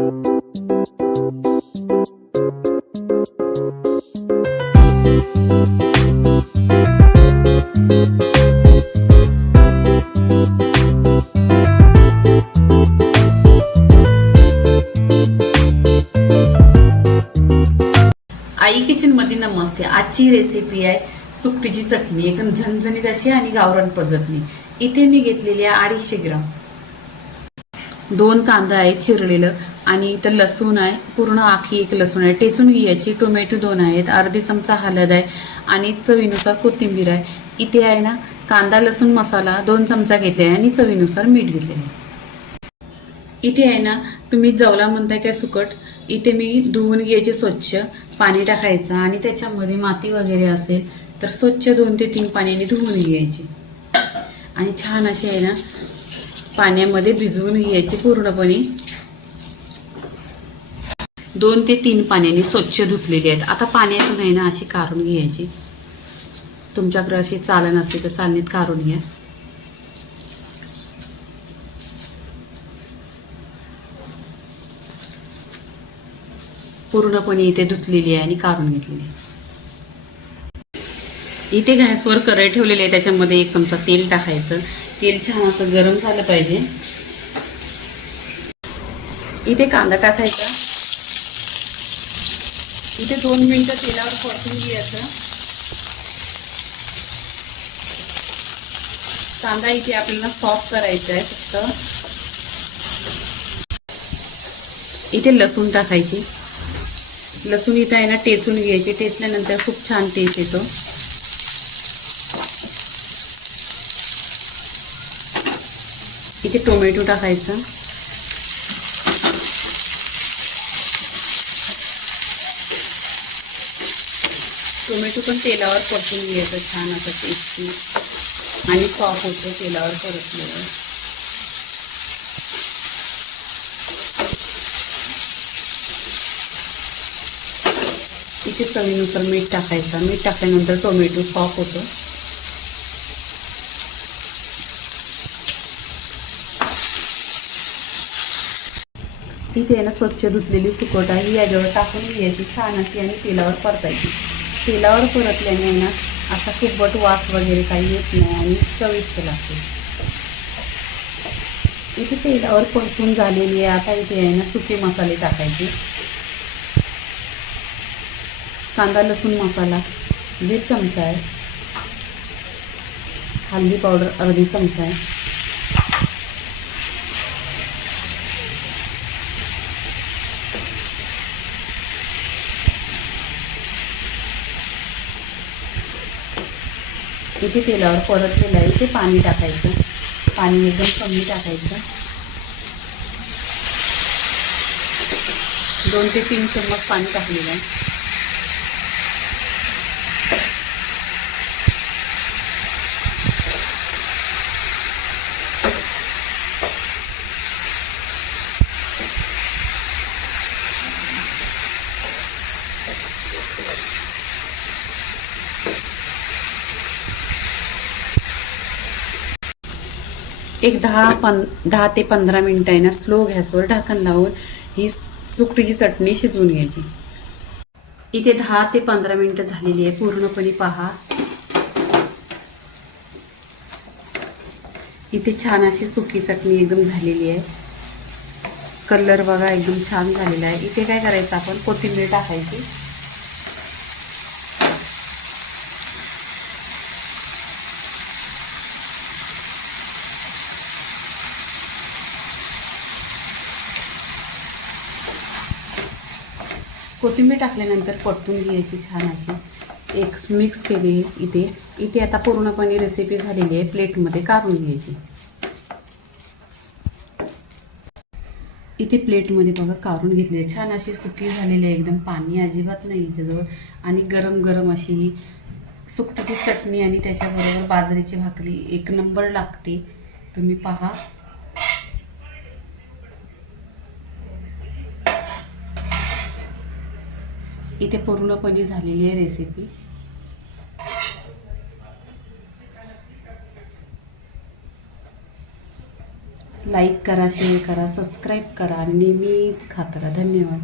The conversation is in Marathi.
आई किचन मध्ये नमस्ते। आजची रेसिपी आहे सुकटीची चटणी, एकदम झणझणीत अशी आणि गावरान पद्धतीने। इथे मी घेतलेली आहे 250 ग्राम। 2 कांदा आहे चिरलेलं आणि इथं लसूण आहे, पूर्ण आखी 1 लसूण आहे, टेचून घ्यायची। टोमॅटो 2 आहेत, अर्धी चमचा हळद आहे आणि चवीनुसार कोथिंबीर आहे। इथे आहे ना कांदा लसूण मसाला 2 चमचा घेतले आहे आणि चवीनुसार मीठ घेतले आहे। इथे आहे ना तुम्ही जवला म्हणताय काय सुकट, इथे मी धुवून घ्यायचे स्वच्छ, पाणी टाकायचं आणि त्याच्यामध्ये माती वगैरे असेल तर स्वच्छ 2 ते 3 पाण्याने धुवून घ्यायची आणि छान असे आहे ना पाण्यामध्ये भिजवून घ्यायचे पूर्णपणे। 2 ते 3 पाण्याने स्वच्छ धुतलेले आहेत। आता पाण्यातून आहे ना अशी काढून घ्यायची। तुमच्याकडे अशी चाळण असते तर चाळणीत काढून घ्या। पूर्णपणे इथे धुतलेली आहे आणि काढून घेतलेली। इथे गॅसवर कढई ठेवलेली आहे, त्याच्यामध्ये 1 चमचा तेल टाकायचं। तेल छान असं गरम झालं पाहिजे। इथे कांदा टाकायचा, इथे 2 मिनिटं तेलावर परतून घ्यायचं। कांदा इथे आपल्याला सॉफ्ट करायचा आहे फक्त। इथे लसूण टाकायची, लसूण इथं आहे ना टेचून घ्यायचे, टेचल्यानंतर खूप छान टेस्ट येतो। इथे टोमॅटो टाकायचा, टोमॅटो पण तेलावर परतून घ्यायचं, छान असं टेस्टी आणि सॉफ्ट होतं तेलावर परतल्यावर। इथे चवीनुसार मीठ टाकायचं, मीठ टाकल्यानंतर टोमॅटो सॉफ्ट होतो। इथे आहे ना स्वच्छ धुतलेली सुकट आहे, याच्यावर टाकून घ्यायची छान अशी आणि तेलावर परतायची। तेलावर परतल्याने ना असा खूपट वास वगैरे काही येत नाही आणि चविष्ट लागते। इथे तेलावर परतून झालेली आहे। आता इथे आहे ना सुके मसाले टाकायचे। कांदा लसूण मसाला 1.5 चमचा आहे, हळदी पावडर अर्धी चमचा आहे, इथे तेलावर परतलेलं आहे। इथे पाणी टाकायचं, पाणी एकदम कमी टाकायचं। 2 ते 3 चम्मच पाणी टाकलेलं आहे। एक 10 ते 15 मिनिटं आहे ना स्लो गॅसवर ढाकण लावून ही सुकटीची चटणी शिजवून घ्यायची। इथे 10 ते 15 मिनिटं झालेली आहे, पूर्णपणे पहा। इथे छान अशी सुकी चटणी एकदम झालेली आहे, कलर बघा एकदम छान झालेला आहे। इथे काय करायचं, आपण कोथिंबीर टाकायची। कोथिंबीर टाकल्यानंतर परतून घ्यायची छान अशी, एक मिक्स केली। इथे आता पूर्णपणे रेसिपी झालेली आहे, प्लेटमध्ये काढून घ्यायची। इथे प्लेटमध्ये बघा काढून घेतली, छान अशी सुकी झालेली आहे, एकदम पाणी अजिबात नाही हिच्याजवळ आणि गरम गरम अशी ही सुकटीची चटणी आणि त्याच्याबरोबर बाजरीची भाकरी 1 नंबर लागते। तुम्ही पहा। इथे पूर्णपणे झालेली आहे रेसिपी। लाईक करा, शेअर करा, सबस्क्राईब करा आणि नेहमीच खात राहा. धन्यवाद.